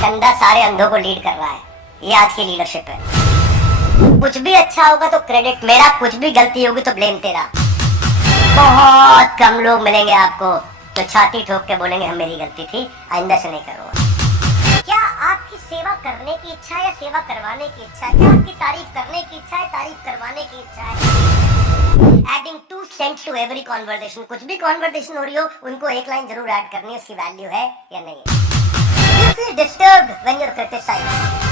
एक अंधा सारे अंधों को लीड कर रहा है। ये आज की लीडरशिप है। कुछ भी अच्छा होगा तो क्रेडिट मेरा, कुछ भी गलती होगी तो ब्लेम तेरा। बहुत कम लोग मिलेंगे आपको तो छाती ठोक के बोलेंगे हम मेरी गलती थी, आइंदा से नहीं करूंगा। क्या आपकी सेवा करने की इच्छा है या सेवा करवाने की इच्छा है? क्या आपकी तारीफ करने की इच्छा है, तारीफ करवाने की इच्छा है? Adding 2 cents to every conversation. कुछ भी कॉन्वर्सेशन हो रही हो उनको एक लाइन जरूर ऐड करनी है, उसकी वैल्यू है या नहीं है। You feel disturbed when you're criticized.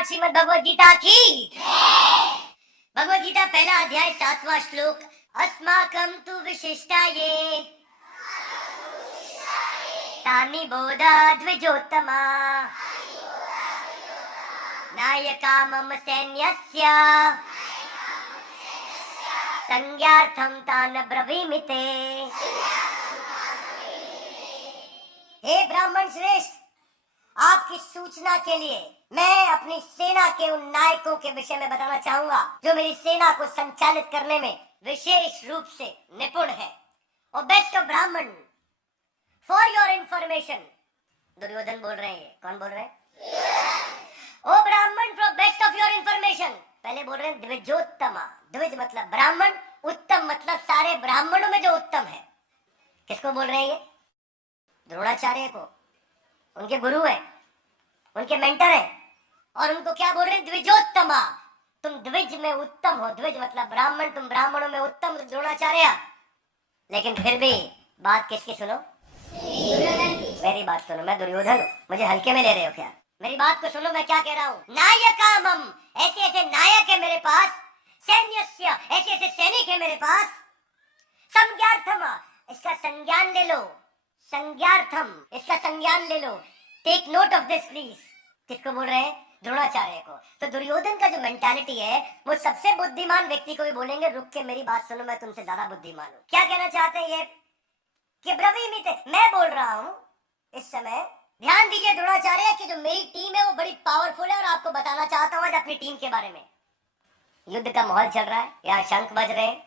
Shrimad Bhagavad Gita की। भगवद गीता पहला अध्याय 7वां श्लोक। अस्माकं तु विशिष्टाये तानि बोधा द्विजोत्तमा नायका मम सैन्यस्य संज्ञार्थं तान् ब्रवीमिते। हे ब्राह्मण श्रेष्ठ, आपकी सूचना के लिए मैं अपनी सेना के उन नायकों के विषय में बताना चाहूंगा जो मेरी सेना को संचालित करने में विशेष रूप से निपुण है। और बेस्ट ऑफ ब्राह्मण, फॉर योर इंफॉर्मेशन, दुर्योधन बोल रहे हैं। कौन बोल रहे हैं? ओ ब्राह्मण, for best of your information. पहले बोल रहे हैं द्विजोत्तमा। द्विज मतलब ब्राह्मण, उत्तम मतलब सारे ब्राह्मणों में जो उत्तम है। किसको बोल रहे हैं ये? द्रोणाचार्य को। उनके गुरु है, उनके मेंटर है। और उनको क्या बोल रहे हैं? द्विजोत्तमा। तुम द्विज में उत्तम हो। द्विज मतलब ब्राह्मण, तुम ब्राह्मणों में उत्तम द्रोणाचार्य। लेकिन फिर भी बात किसकी सुनो? मेरी बात सुनो। मैं दुर्योधन हूं, मुझे हल्के में ले रहे हो क्या? मेरी बात को सुनो, मैं क्या कह रहा हूँ। नायकामम, ऐसे ऐसे नायक है मेरे पास। सैन्यस्य, ऐसे ऐसे सैनिक है मेरे पास। संज्ञार्थम, इसका संज्ञान ले लो। संज्ञार्थम, इसका संज्ञान ले लो। Take note of this please. किसको बोल रहे हैं? द्रोणाचार्य को। तो दुर्योधन का जो मेंटालिटी है वो सबसे बुद्धिमान व्यक्ति को भी बोलेंगे रुक के मेरी बात सुनो, मैं तुमसे ज्यादा बुद्धिमान हूँ। क्या कहना चाहते हैं ये? कि ब्रवीमिते, मैं बोल रहा हूँ इस समय। ध्यान दीजिए द्रोणाचार्य की जो मेरी टीम है वो बड़ी पावरफुल है और आपको बताना चाहता हूँ आज अपनी टीम के बारे में। युद्ध का माहौल चल रहा है, यहाँ शंख बज रहे हैं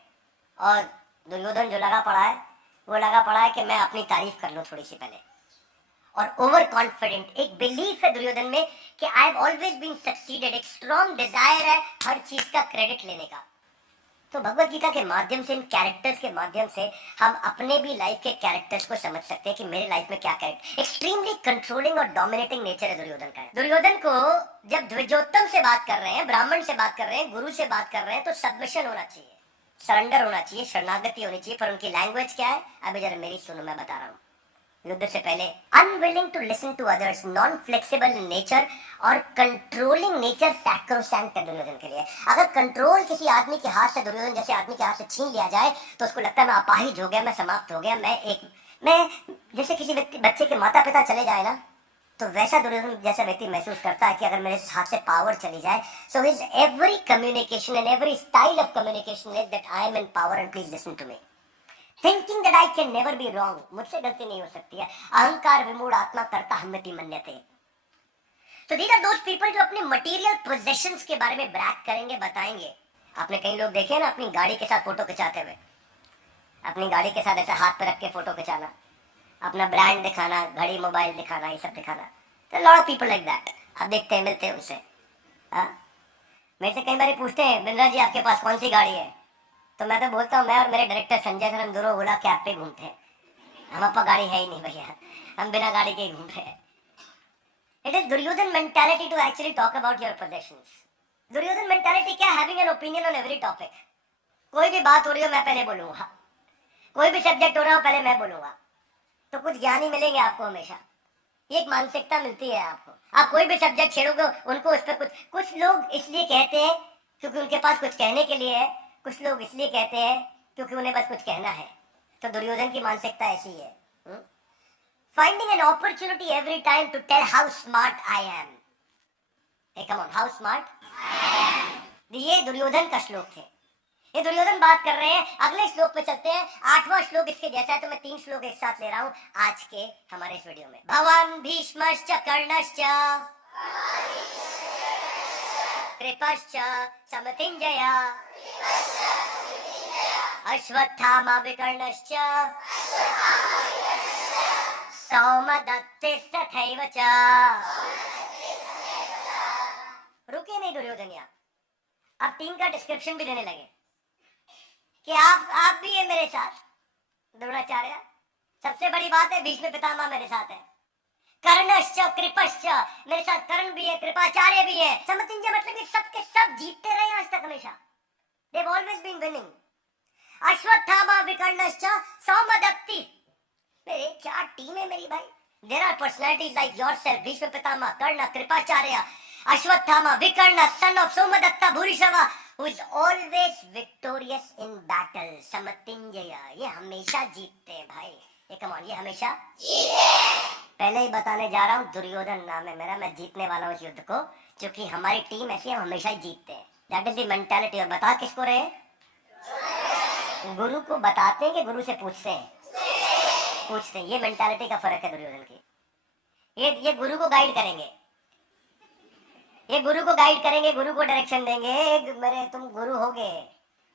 और दुर्योधन जो लगा पड़ा है वो लगा पड़ा है कि मैं अपनी तारीफ कर लूं थोड़ी सी पहले। और ओवर कॉन्फिडेंट, एक बिलीफ है दुर्योधन में कि I have always been succeeded. एक स्ट्रॉन्ग डिजायर है हर चीज का क्रेडिट लेने का। तो भगवद गीता के माध्यम से, इन कैरेक्टर्स के माध्यम से हम अपने भी लाइफ के कैरेक्टर्स को समझ सकते हैं कि मेरे लाइफ में क्या कैरेक्टर। एक्सट्रीमली कंट्रोलिंग और डोमिनेटिंग नेचर है दुर्योधन का। दुर्योधन को जब द्विजोत्तम से बात कर रहे हैं, ब्राह्मण से बात कर रहे हैं, गुरु से बात कर रहे हैं, तो सबमिशन होना चाहिए, सरेंडर होना चाहिए, शरणागति होनी चाहिए। पर उनकी लैंग्वेज क्या है? अभी जरा मेरी सुनो, मैं बता रहा हूँ। युद्ध से पहले unwilling to listen to others, non flexible nature और कंट्रोलिंग नेचर सैक्रोसैंक्ट है दुर्योधन के लिए। अगर कंट्रोल किसी आदमी के हाथ से, दुर्योधन जैसे आदमी के हाथ से छीन लिया जाए तो उसको लगता है मैं अपाहिज हो गया, मैं समाप्त हो गया। मैं जैसे किसी व्यक्ति, बच्चे के माता पिता चले जाए ना, तो वैसा दुर्योधन जैसा व्यक्ति महसूस करता है कि अगर मेरे हाथ से पावर चली जाए। So his every communication and every style of communication is that I am in power and please listen to me. Thinking that I can never be wrong, मुझसे गलती नहीं हो सकती है। अहंकार विमूढ़ आत्मा कर्ता हम्यति मन्यते। तो दीज आर दोज पीपल जो अपने मटेरियल पोजेशंस के बारे में ब्रैग करेंगे, बताएंगे। आपने कई लोग देखे ना अपनी गाड़ी के साथ फोटो खिंचाते हुए, अपनी गाड़ी के साथ ऐसे हाथ पे रख के फोटो खिंचाना, अपना ब्रांड दिखाना, घड़ी मोबाइल दिखाना, ये सब दिखाना। तो lot of people like that. आप देखते हैं, मिलते हैं उनसे। मेरे से कई बार पूछते हैं बिंद्रा जी आपके पास कौन सी गाड़ी है? तो मैं तो बोलता हूँ मैं और मेरे डायरेक्टर संजय सर हम दोनों ओला कैब पे घूमते हैं। हमारे पास गाड़ी है ही नहीं भैया, हम बिना गाड़ी के ही घूम रहे हैं। It is Duryodhana mentality to actually talk about your possessions. Duryodhana mentality क्या? Having an opinion on every topic. कोई भी बात हो रही हो मैं पहले बोलूंगा, कोई भी सब्जेक्ट हो रहा हो पहले मैं बोलूंगा। तो कुछ ज्ञान ही मिलेंगे आपको हमेशा। एक मानसिकता मिलती है आपको। आप कोई भी सब्जेक्ट छेड़ोगे उनको उस पर कुछ लोग इसलिए कहते हैं क्योंकि उनके पास कुछ कहने के लिए है, कुछ लोग इसलिए कहते हैं क्योंकि उन्हें बस कुछ कहना है। तो दुर्योधन की मानसिकता ऐसी है। Finding an opportunity every time to tell how smart I am. Hey come on, how smart. ये दुर्योधन का श्लोक थे। ये दुर्योधन बात कर रहे हैं। अगले श्लोक पे चलते हैं। 8वां श्लोक इसके जैसा है, तो मैं 3 श्लोक एक साथ ले रहा हूं आज के हमारे इस वीडियो में। भवान भीष्मश्च कर्णश्च कृपश्च समतिंजय अश्वत्थामा विकर्णश्च सौमदत्तिस्तथैव च। रुके नहीं दुर्योधन यहाँ, अब टीम का डिस्क्रिप्शन भी देने लगे कि आप भी है मेरे साथ द्रोणाचार्य। सबसे बड़ी बात है भीष्म पितामह मेरे साथ है, कर्णश्च कृपश्च, मेरे साथ कर्ण भी है, कृपाचार्य भी है। समतिंज मतलब ये सब के सब जीतते रहे आज तक हमेशा, they've always been winning। Ashwatthama विकर्णश्च सौमदत्ति, मेरे क्या टीम है मेरी भाई। There are personalities like yourself, Bhishma Pitamah, कर्ण, कृपाचार्य, अश्वत्थामा, विकर्ण, son of Somdatta, Bhurishrava, who is always victorious in battle। समतिंजय, ये हमेशा जीतते हैं भाई, ये कमान, ये हमेशा पहले ही बताने जा रहा हूँ, दुर्योधन नाम है मेरा, मैं जीतने वाला हूँ इस युद्ध को, क्योंकि हमारी टीम ऐसी है, हम हमेशा ही जीतते हैं। That is the mentality. और बता किसको रहे? गुरु को बताते हैं कि गुरु से पूछते हैं? पूछते हैं। ये मेंटालिटी का फर्क है दुर्योधन की। ये गुरु को गाइड करेंगे, ये गुरु को गाइड करेंगे, गुरु को डायरेक्शन देंगे। मेरे तुम गुरु होगे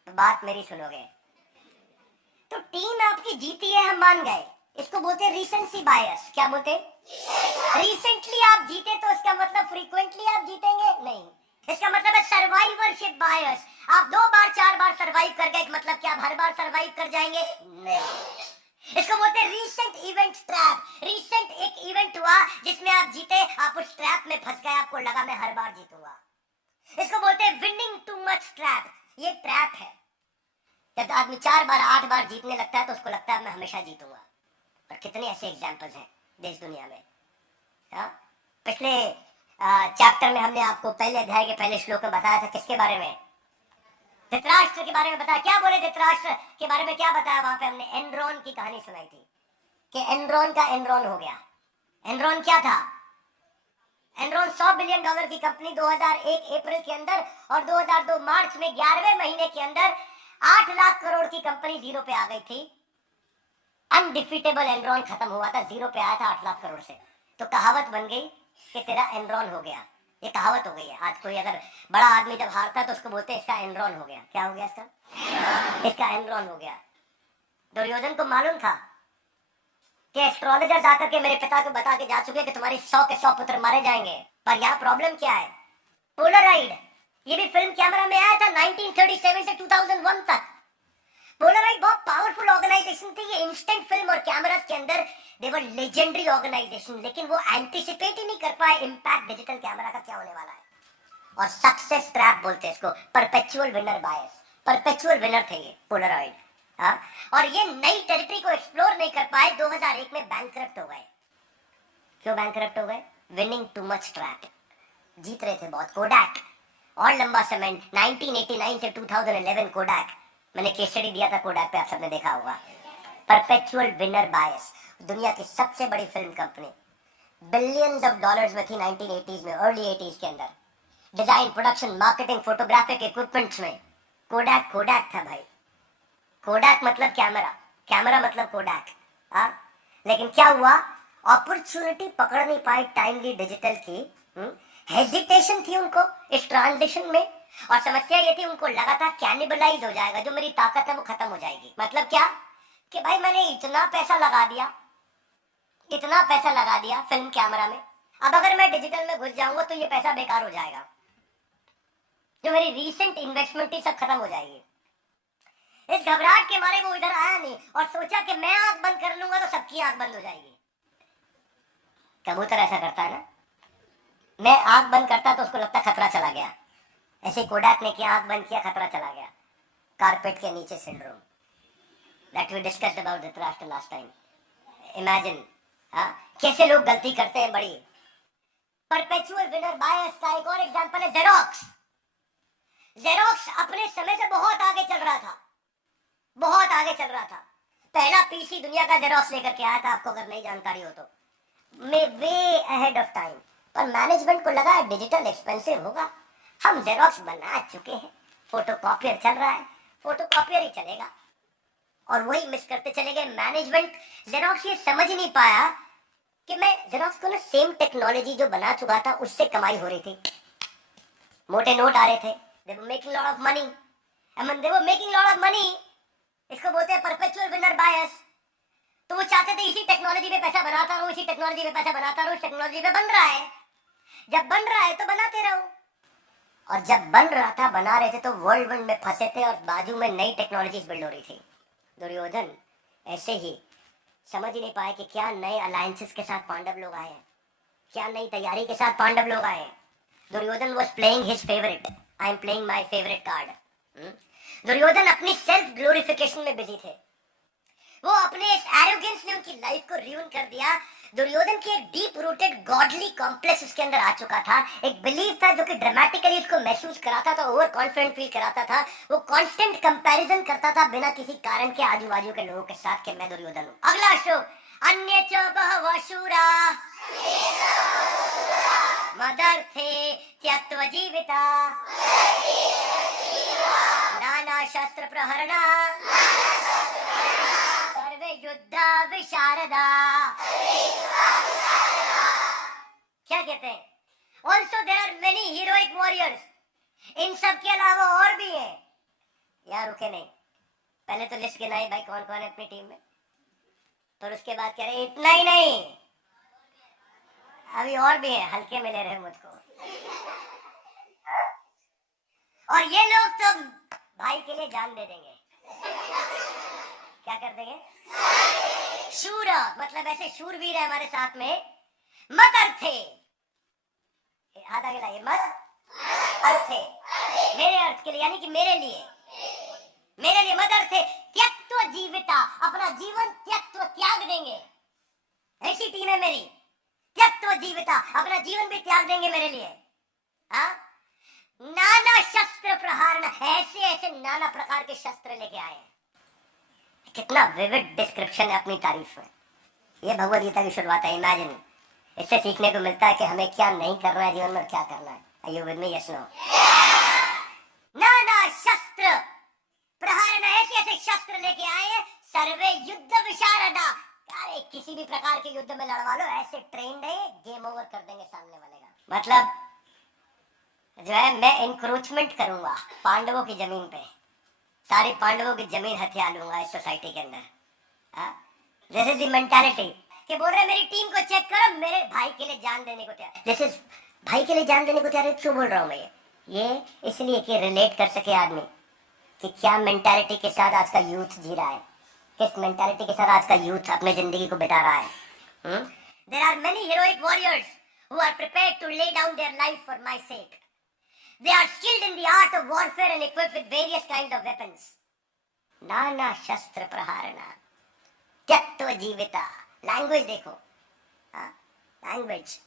तो बात मेरी सुनोगे। तो टीम आपकी जीती है, हम मान गए। इसको बोलते हैं रीसेंसी बायस। क्या बोलते हैं? रिसेंटली आप जीते तो इसका मतलब फ्रीक्वेंटली आप जीतेंगे नहीं, इसका मतलब है सर्वाइवरशिप बायस। आप 2 बार 4 बार सर्वाइव कर गए, मतलब क्या आप हर बार सर्वाइव कर जाएंगे? नहीं। इसको बोलते हैं रीसेंट इवेंट ट्रैप। रीसेंट एक इवेंट हुआ जिसमें आप जीते, आप उस ट्रैप में फंस गए, आपको लगा मैं हर बार जीतूंगा। इसको बोलते हैं विनिंग टू मच ट्रैप। ये ट्रैप है, जब आदमी 4 बार 8 बार जीतने लगता है तो उसको लगता है मैं हमेशा जीतूंगा। पर कितने ऐसे एग्जाम्पल्स हैं देश दुनिया में। पिछले चैप्टर में हमने आपको पहले अध्याय के पहले श्लोक में बताया था, किसके बारे में? धृतराष्ट्र के बारे में बताया। क्या बोले धृतराष्ट्र के बारे में? क्या बताया वहां पे? हमने एनरॉन की कहानी सुनाई थी कि एनरॉन का एनरॉन हो गया। एनरॉन क्या था? एनरॉन $100 बिलियन की कंपनी 2001 अप्रैल के अंदर और 2002 मार्च में 11वें महीने के अंदर 8 लाख करोड़ की कंपनी जीरो पे आ गई थी। अनडिफीटेबल एनरॉन खत्म हुआ था, जीरो पे आया था 8 लाख करोड़ से। तो कहावत बन गई कि तेरा एनरॉन हो गया। ये कहावत हो गई है। आज कोई अगर बड़ा आदमी जब हारता है तो उसको बोलते हैं इसका एनरॉन हो गया। क्या हो गया इसका? इसका एनरॉन हो गया। दुर्योधन को मालूम था कि एस्ट्रोलॉजर जाकर के मेरे पिता को बता के जा चुके कि तुम्हारी 100 के 100 पुत्र मारे जाएंगे। पर यहाँ प्रॉब्लम क्या है? पोलराइड, ये भी फिल्म कैमरा में आया था 1937 से 2001 तक। पोलराइड बहुत पावरफुल ऑर्गेनाइजेशन थी। ये इंस्टेंट फिल्म और कैमरास के अंदर दे वर लेजेंडरी ऑर्गेनाइजेशन, लेकिन वो एंटिसिपेट ही नहीं कर पाए इम्पैक्ट डिजिटल कैमरा का क्या होने वाला है। और सक्सेस ट्रैप बोलते हैं इसको, परपेचुअल विनर बायस। परपेचुअल विनर थे ये पोलराइड। और ये नई टेरिटरी को एक्सप्लोर नहीं कर पाए, 2001 में बैंकरप्ट हो गए। क्यों बैंकरप्ट हो गए? Winning too much trap. जीत रहे थे बहुत। कोडैक और लंबा समय 1989 से 2011 कोडैक, मैंने केस स्टडी दिया था कोडैक पे, आप सबने देखा होगा। परपेचुअल विनर बायस, दुनिया की सबसे बड़ी film company, billions of dollars में थी 1980s में, अर्ली 80s के अंदर। Design, production, marketing, photographic equipments में कोडैक कोडैक था भाई। कोडैक मतलब कैमरा, कैमरा मतलब कोडैक। लेकिन क्या हुआ? अपॉर्चुनिटी पकड़ नहीं पाई टाइमली डिजिटल की। हेजिटेशन थी उनको इस ट्रांजिशन में। और समस्या ये थी, उनको लगा था कैनिबलाइज हो जाएगा, जो मेरी ताकत है वो खत्म हो जाएगी। मतलब क्या? कि भाई मैंने इतना पैसा लगा दिया, इतना पैसा लगा दिया फिल्म कैमरा में, अब अगर मैं डिजिटल में घुस जाऊंगा तो ये पैसा बेकार हो जाएगा, जो मेरी रीसेंट इन्वेस्टमेंट थी सब खत्म हो जाएगी। इस घबराहट के मारे वो इधर आया नहीं और सोचा कि मैं आंख बंद कर लूंगा तो सबकी आंख बंद हो जाएगी। कबूतर ऐसा करता है ना, मैं आंख बंद करता तो उसको लगता खतरा चला गया। ऐसे कोडैक ने किया, आंख बंद किया, खतरा चला गया। कारपेट के नीचे syndrome, that we discussed about Dhritarashtra last time. Imagine कैसे लोग गलती करते हैं बड़ी। परपेचुअल विनर बायस का एक और एग्जांपल है जेरोक्स। जेरोक्स अपने समय से बहुत आगे चल रहा था, बहुत आगे चल रहा था। पहला पीसी दुनिया का जेरोक्स लेकर के आया था, आपको अगर नई जानकारी हो तो, वे अहेड ऑफ टाइम। पर मैनेजमेंट को लगा डिजिटल एक्सपेंसिव होगा, हम जेरोक्स बना चुके हैं, फोटोकॉपियर चल रहा है, फोटोकॉपियर ही चलेगा। और वही मिस करते चले गए मैनेजमेंट। जेरोक्स ये समझ नहीं पाया कि मैं जेरोक्स को ना सेम टेक्नोलॉजी जो बना चुका था उससे कमाई हो रही थी। मोटे नोट आ रहे थे, they were making lot of money, and when they were making lot of money, इसको बोलते हैं परपेचुअल विनर बायस। तो वो चाहते थे इसी टेक्नोलॉजी पे पैसा बनाता रहूं, इसी टेक्नोलॉजी पे पैसा बनाता रहूं, टेक्नोलॉजी पे बन रहा है, जब बन रहा है तो बनाते रहो। और जब बन रहा था, बना रहे थे, तो वर्ल्ड वन में फंसे थे और बाजू में नई टेक्नोलॉजीज बिल्ड हो रही थी। दुर्योधन ऐसे ही समझ ही नहीं पाए कि क्या नए अलायंसेस के साथ पांडव लोग आए हैं, क्या नई तैयारी के साथ पांडव लोग आए हैं। Duryodhan was playing his favourite, I am playing my favourite card. Duryodhan अपनी सेल्फ ग्लोरिफिकेशन में बिजी थे। वो अपने इस एरोगेंस ने उनकी लाइफ को रियून कर दिया। दुर्योधन की एक डीप रूटेड गॉडली कॉम्प्लेक्स उसके अंदर आ चुका था। एक बिलीफ था जो कि ड्रामेटिकली उसको महसूस कराता था, ओवर कॉन्फिडेंट फील कराता था। वो कांस्टेंट कंपैरिजन करता था बिना किसी कारण के आजू बाजू के लोगों के साथ कि मैं दुर्योधन हूँ। अगला श्लोक, अन्य च बहवः शूरा मदर्थे त्यक्त्वा जीविता नाना शस्त्र प्रहरणा सर्वे युद्ध विशारदा। क्या कहते हैं? Also there are many heroic warriors. इन सब के अलावा और भी है। यार रुके नहीं, पहले तो लिस्ट गिनाई भाई कौन कौन है अपनी टीम में, पर उसके बाद कह रहे इतना ही नहीं, अभी और भी है, हल्के में ले रहे मुझको। और ये लोग तो भाई के लिए जान दे देंगे। क्या कर देंगे? शूर मतलब ऐसे शूरवीर है हमारे साथ में। मत अर्थे, हाथ आगे लाइए, मत अर्थे, मेरे अर्थ के लिए, यानी कि मेरे लिए, मेरे लिए मत अर्थे त्यक्त्वा जीविता, अपना जीवन त्यक्त्वा त्याग देंगे। ऐसी टीम है मेरी, त्यक्त्वा जीविता, अपना जीवन भी त्याग देंगे मेरे लिए। हाँ, नाना शस्त्र प्रहार, ऐसे ऐसे नाना प्रकार के शस्त्र लेके आए हैं। कितना विविड डिस्क्रिप्शन है अपनी तारीफ में। ये भगवद गीता की शुरुआत है। इमेजिन, इससे सीखने को मिलता है कि हमें क्या नहीं करना है जीवन में, क्या करना है। Are you with me? Yes, no? नाना शस्त्र प्रहार, ऐसे ऐसे शस्त्र लेके आए, सर्वे युद्ध विशारदा, अरे किसी भी प्रकार के युद्ध में लड़वा लो, ऐसे ट्रेंड है, गेम ओवर कर देंगे सामने वाले का। मतलब जो है मैं इंक्रोचमेंट करूंगा पांडवों की जमीन पे, सारे पांडवों की जमीन हथिया लूंगा इस सोसाइटी के अंदर। दिस इज द मेंटालिटी कि बोल रहे मेरी टीम को चेक करो, मेरे भाई के लिए जान देने को तैयार। दिस इज भाई के लिए जान देने को तैयार। क्यों बोल रहा हूँ मैं ये इसलिए कि रिलेट कर सके आदमी कि क्या मेंटालिटी के साथ आज का यूथ जी रहा है, किस मेंटालिटी के साथ आज का यूथ अपने जिंदगी को बिता रहा है। There are many heroic warriors who are prepared to lay down their life for my sake. They are skilled in the art of warfare and equipped with various kinds of weapons. नाना शस्त्र प्रहारणा त्यक्त्वा जीविता। Language देखो, language.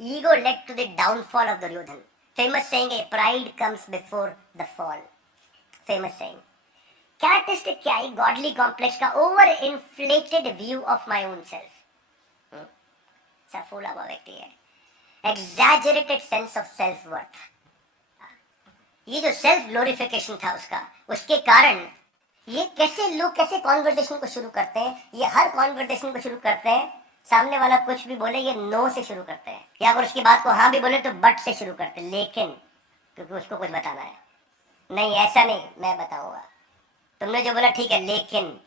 Ego led to the downfall of Duryodhan. Famous saying है, pride comes before the fall. Famous saying. Characteristic क्या है? Godly complex का over inflated view of my own self. सब फूला हुआ व्यक्ति है। Exaggerated sense of self worth. ये जो सेल्फ ग्लोरिफिकेशन था उसका, उसके कारण ये कैसे लोग कैसे कॉन्वर्सेशन को शुरू करते हैं। ये हर कॉन्वर्सेशन को शुरू करते हैं, सामने वाला कुछ भी बोले ये नो से शुरू करते हैं, या अगर उसकी बात को हाँ भी बोले तो बट से शुरू करते हैं। लेकिन क्योंकि उसको कुछ बताना है, नहीं ऐसा नहीं, मैं बताऊंगा, तुमने जो बोला ठीक है लेकिन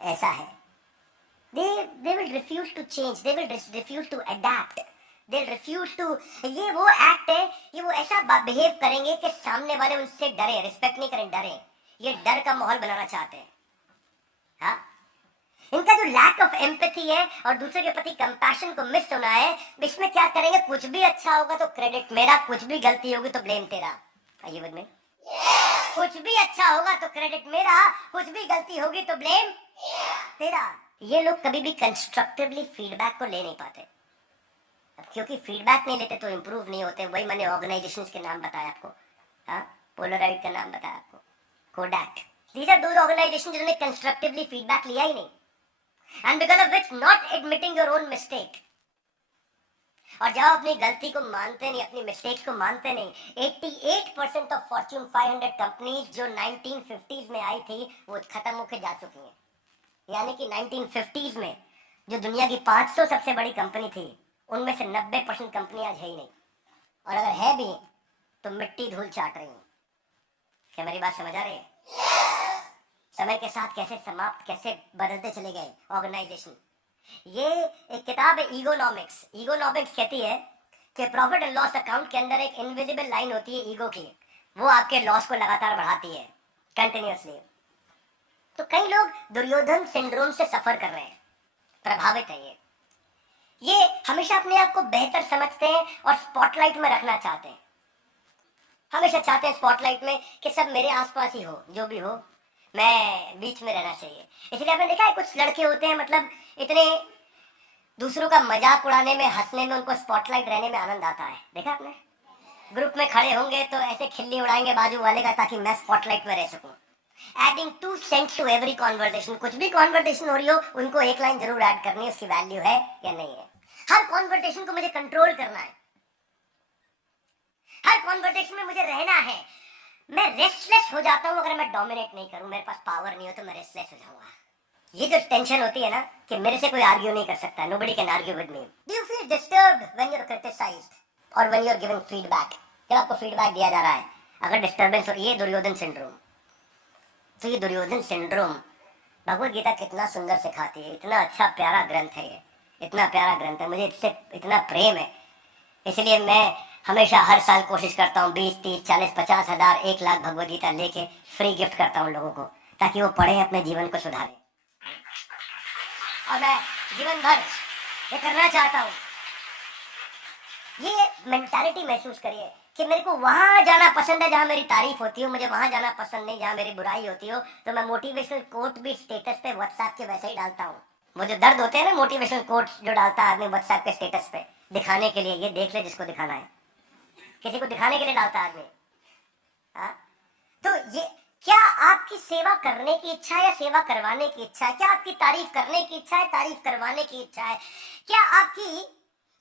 ऐसा है। they will refuse to change, they will refuse to adapt, they refuse to, ये वो एक्ट है, ये वो ऐसा बिहेव करेंगे कि सामने वाले उनसे डरे, रिस्पेक्ट नहीं करें, डरे। ये डर का माहौल बनाना चाहते हैं। हाँ, इनका जो लैक ऑफ एम्पैथी है और दूसरे के प्रति कंपैशन को मिस होना है, इसमें क्या करेंगे, कुछ भी अच्छा होगा तो क्रेडिट मेरा, कुछ भी गलती होगी तो ब्लेम तेरा। आइए विद मी। कुछ भी अच्छा होगा तो क्रेडिट मेरा, कुछ भी गलती होगी तो ब्लेम तेरा। ये लोग कभी भी कंस्ट्रक्टिवली फीडबैक को ले नहीं पाते, क्योंकि फीडबैक नहीं लेते तो इंप्रूव नहीं होते। वही मैंने ऑर्गेनाइजेशंस के नाम बताया आपको, हाँ, पोलराइड का नाम बताया आपको, Kodak. These are those organisation जिन्होंने कंस्ट्रक्टिवली फीडबैक लिया ही नहीं, and because of which not admitting your own mistake. और जब अपनी गलती को मानते नहीं, अपनी मिस्टेक को मानते नहीं, 88% ऑफ फॉर्च्यून 500 कंपनीज जो 1950s में आई थी वो खत्म होकर जा चुकी हैं। यानी कि 1950s में जो दुनिया की 500 सबसे बड़ी कंपनी थी, उनमें से 90% कंपनी आज है ही नहीं, और अगर है भी तो मिट्टी धूल चाट रही हैं। क्या मेरी बात समझ आ रही है? समय के साथ कैसे समाप्त, कैसे बदलते चले गए ऑर्गेनाइजेशन। ये एक किताब है ईगोनॉमिक्स। ईगोनॉमिक्स कहती है कि प्रॉफिट एंड लॉस अकाउंट के अंदर एक इनविजिबल लाइन होती है ईगो की, वो आपके लॉस को लगातार बढ़ाती है कंटिन्यूअसली। तो कई लोग दुर्योधन सिंड्रोम से सफर कर रहे हैं, प्रभावित है ये हमेशा अपने आप को बेहतर समझते हैं और स्पॉटलाइट में रखना चाहते हैं, हमेशा चाहते हैं स्पॉटलाइट में कि सब मेरे आसपास ही हो, जो भी हो मैं बीच में रहना चाहिए। इसलिए आपने देखा है कुछ लड़के होते हैं मतलब इतने दूसरों का मजाक उड़ाने में, हंसने में, उनको स्पॉटलाइट रहने में आनंद आता है। देखा आपने, ग्रुप में खड़े होंगे तो ऐसे खिल्ली उड़ाएंगे बाजू वाले का ताकि मैं स्पॉटलाइट में रह सकूं। Adding 2 cents to every conversation, कुछ भी कॉन्वर्सेशन हो रही हो उनको एक लाइन जरूर ऐड करनी है, उसकी वैल्यू है या नहीं है। हर कॉन्वर्सेशन को मुझे कंट्रोल करना है, हर कॉन्वर्सेशन में मुझे रहना है। मैं रेस्टलेस हो जाता हूं अगर मैं डोमिनेट नहीं करूं, मेरे पास पावर नहीं हो तो मैं रेस्टलेस हो जाऊंगा। ये जो टेंशन होती है ना कि मेरे से कोई आर्ग्यू नहीं कर सकता, nobody can argue with me. Do you feel disturbed when you're criticized or when you're giving feedback? जब आपको फीडबैक दिया जा रहा है अगर डिस्टर्बेंस हो रही है, दुर्योधन सिंड्रोम। तो ये दुर्योधन सिंड्रोम भगवत गीता कितना सुंदर सिखाती है, इतना अच्छा प्यारा ग्रंथ है ये, इतना प्यारा ग्रंथ है, मुझे इससे इतना प्रेम है। इसलिए मैं हमेशा हर साल कोशिश करता हूँ 20, 30, 40, 50 हजार, 1 लाख भगवत गीता लेके फ्री गिफ्ट करता हूँ लोगों को, ताकि वो पढ़ें, अपने जीवन को सुधारें। और मैं जीवन भर ये करना चाहता हूँ। ये मेंटालिटी महसूस करिए कि मेरे को वहां जाना पसंद है जहां मेरी तारीफ होती हो, मुझे वहां जाना पसंद नहीं जहां मेरी बुराई होती हो। तो मैं मोटिवेशनल कोट भी स्टेटस पे व्हाट्सएप के वैसे ही डालता हूँ। वो जो दर्द होते हैं ना मोटिवेशनल कोट जो डालता है आदमी व्हाट्सएप के स्टेटस पे दिखाने के लिए, ये देख ले जिसको दिखाना है, किसी को दिखाने के लिए डालता है आदमी। हाँ, तो ये क्या आपकी सेवा करने की इच्छा है या सेवा करवाने की इच्छा है? क्या आपकी तारीफ करने की इच्छा है, तारीफ करवाने की इच्छा है? क्या आपकी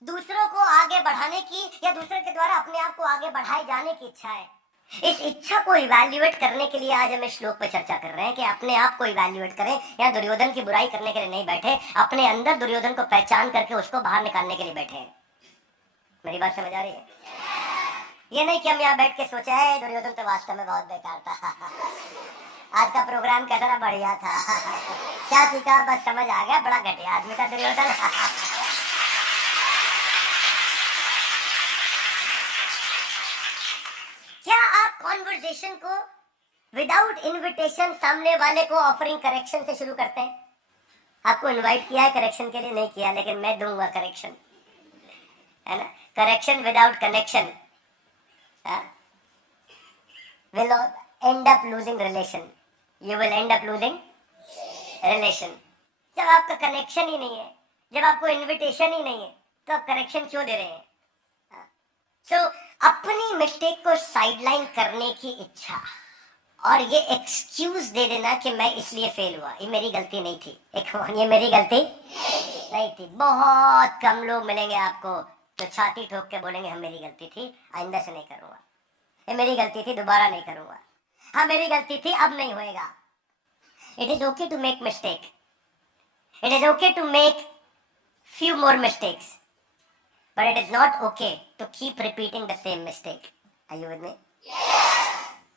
दूसरों को आगे बढ़ाने की या दूसरों के द्वारा अपने आप को आगे बढ़ाए जाने की इच्छा है? इस इच्छा को इवैल्यूएट करने के लिए आज हम इस श्लोक पर चर्चा कर रहे हैं कि अपने आप को इवैल्यूएट करें। या दुर्योधन की बुराई करने के लिए नहीं बैठे, अपने अंदर दुर्योधन को पहचान करके उसको बाहर निकालने के लिए बैठे हैं। मेरी बात समझ आ रही है? ये नहीं कि हम यहाँ बैठ के सोचा है दुर्योधन तो वास्तव में बहुत बेकार था, आज का प्रोग्राम कैसा था, बढ़िया था, क्या सीखा, बस समझ आ गया, बड़ा घटिया आदमी था दुर्योधन। क्या आप कॉन्वर्सेशन को विदाउट इनविटेशन सामने वाले को ऑफरिंग करेक्शन से शुरू करते हैं? आपको इनवाइट किया है करेक्शन के लिए, नहीं किया, लेकिन मैं दूंगा करेक्शन, है ना? Correction without connection will end up losing relation. You will end up losing relation. जब आपका कनेक्शन ही नहीं है, जब आपको इनविटेशन ही नहीं है, तो आप करेक्शन क्यों दे रहे हैं? सो अपनी मिस्टेक को साइडलाइन करने की इच्छा और ये एक्सक्यूज दे देना कि मैं इसलिए फेल हुआ, ये मेरी गलती नहीं थी, ये मेरी गलती नहीं थी। बहुत कम लोग मिलेंगे आपको तो छाती ठोक के बोलेंगे हम मेरी गलती थी, आइंदा से नहीं करूंगा, ये मेरी गलती थी, दोबारा नहीं करूंगा, हाँ मेरी गलती थी, अब नहीं होएगा। It is okay to make mistake, it is okay to make few more mistakes, but it is not okay to keep repeating the same mistake. Are you with me?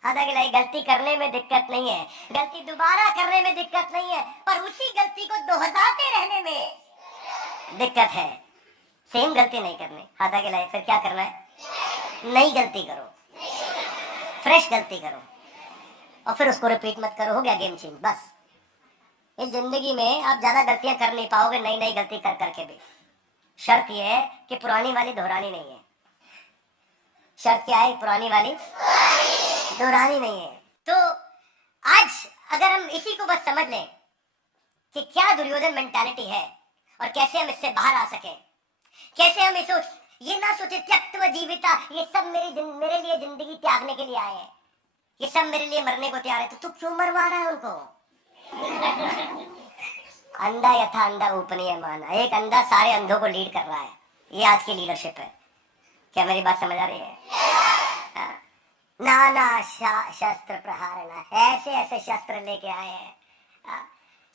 हालांकि गलती करने में दिक्कत नहीं है, गलती दोबारा करने में दिक्कत नहीं है, पर उसी गलती को दोहराते रहने में दिक्कत है। सेम गलती नहीं करनी, हालांकि फिर क्या करना है? नई गलती करो, फ्रेश गलती करो और फिर उसको रिपीट मत करो, हो गया गेम चेंज। बस इस जिंदगी में आप ज्यादा गलतियां कर नहीं पाओगे, नई नई गलती कर करके भी। शर्त यह है कि पुरानी वाली दोहरानी नहीं है। शर्त क्या है? पुरानी वाली दोहरानी नहीं है। तो आज अगर हम इसी को बस समझ लें कि क्या दुर्योधन मेंटालिटी है और कैसे हम इससे बाहर आ सके, कैसे हम इसको ये ना सोचे त्यक्त्वा जीविता, ये सब मेरे लिए जिंदगी त्यागने के लिए आए हैं, ये सब मेरे लिए मरने को तैयार है, तो तू क्यों मरवा रहा है उनको? अंधा यथा अंधा उपनियमान, एक अंधा सारे अंधों को लीड कर रहा है, ये आज की लीडरशिप है। क्या मेरी बात समझ आ रही है? नाना शस्त्र प्रहारण, ऐसे ऐसे शस्त्र लेके आए हैं,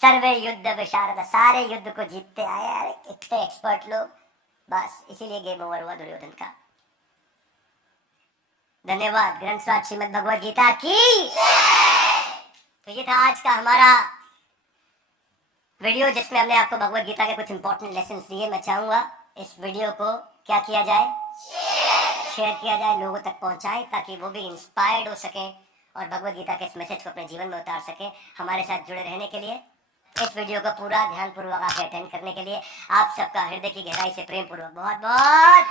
सर्वे युद्ध विशारद, सारे युद्ध को जीतते आए हैं, इतने एक्सपर्ट लोग, बस इसीलिए गेम ओवर हुआ दुर्योधन का। धन्यवाद। ग्रंथ स्वाद श्रीमद् भगवद गीता की। तो ये था आज का हमारा वीडियो जिसमें हमने आपको भगवत गीता के कुछ इंपॉर्टेंट लेसन दिए। मैं चाहूंगा इस वीडियो को क्या किया जाए, शेयर किया जाए, लोगों तक पहुंचाए, ताकि वो भी इंस्पायर्ड हो सकें और भगवत गीता के इस मैसेज को अपने जीवन में उतार सकें। हमारे साथ जुड़े रहने के लिए, इस वीडियो को पूरा ध्यानपूर्वक आगे अटेंड करने के लिए आप सबका हृदय की गहराई से प्रेम पूर्वक बहुत बहुत